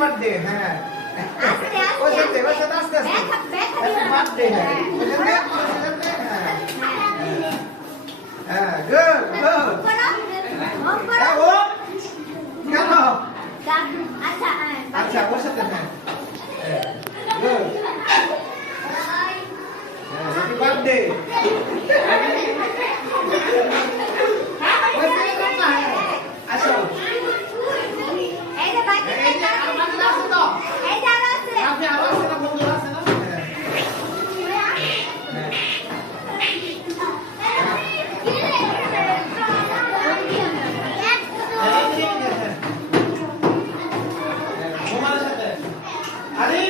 birthday হ্যাঁ আস্তে ওই আস্তে সাথে আস্তে আস্তে হ্যাপি বার্থডে হ্যাঁ হ্যাঁ গুড গুড হ্যাঁ ও কেন আচ্ছা আচ্ছা ওর সাথে হ্যাঁ গুড হ্যাপি বার্থডে আসো এই যে বাকি এই যে আমাদের আছে তো এই যে আরো আছে আপনি আরো আছে না বন্ধু আছে না ঘুমানোর সাথে আরে